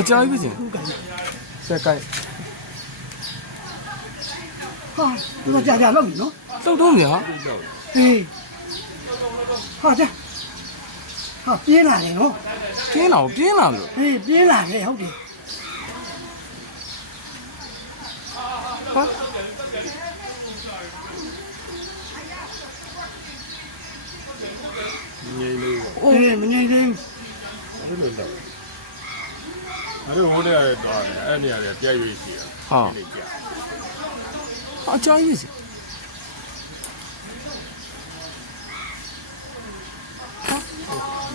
အကြာကြီးပြင်ဆက်ကဲဟာတော့ကြာလောက်ပြီနော် သုတ်တော့မြာ ဟေးဟာကြာဟာပြင်းလာတယ်နော် ပြင်းလာလို့ ဟေးပြင်းလာတယ်ဟုတ်တယ် ဟာ ငြိမ်လို့ ဟေးမငြိမ်သေးဘူး အဲ့လိုတော့အဲ့လိုဟိုတည်းရတော့အဲ့နေရာတွေပြည့်ရွေးရှိတာ အကြာကြီးစီ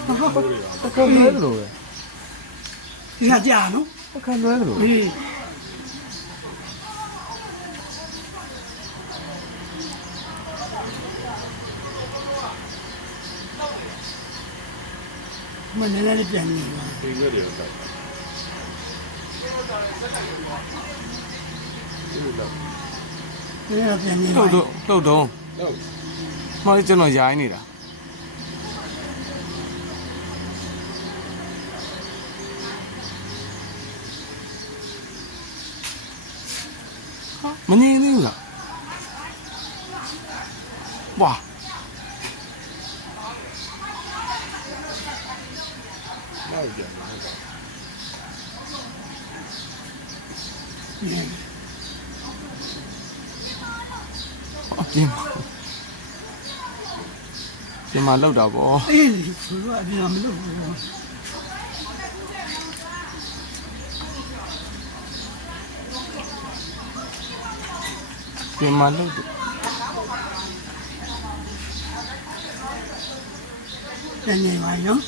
အခါလွဲလို့ပဲ ဒီကကြာနော် အခါလွဲလို့ ဟေးမနေ့လည်းပြန်နေပါ ဒီလိုတွေတော့ဒီလိုတော့ ဒီကပြန်နေပါ တော့တော့တော့ တော့ မလေးကျွန်တော်ရိုင်းနေတာမနေသေးဘူးလားဝါ တော့ပြန်လာတော့ ပြင်မှာလောက်တာပေါ့ အေးသူကအပြင်မလုပ်ဘူး ပြင်မှာလောက်တယ် ပြန်နေပါနော်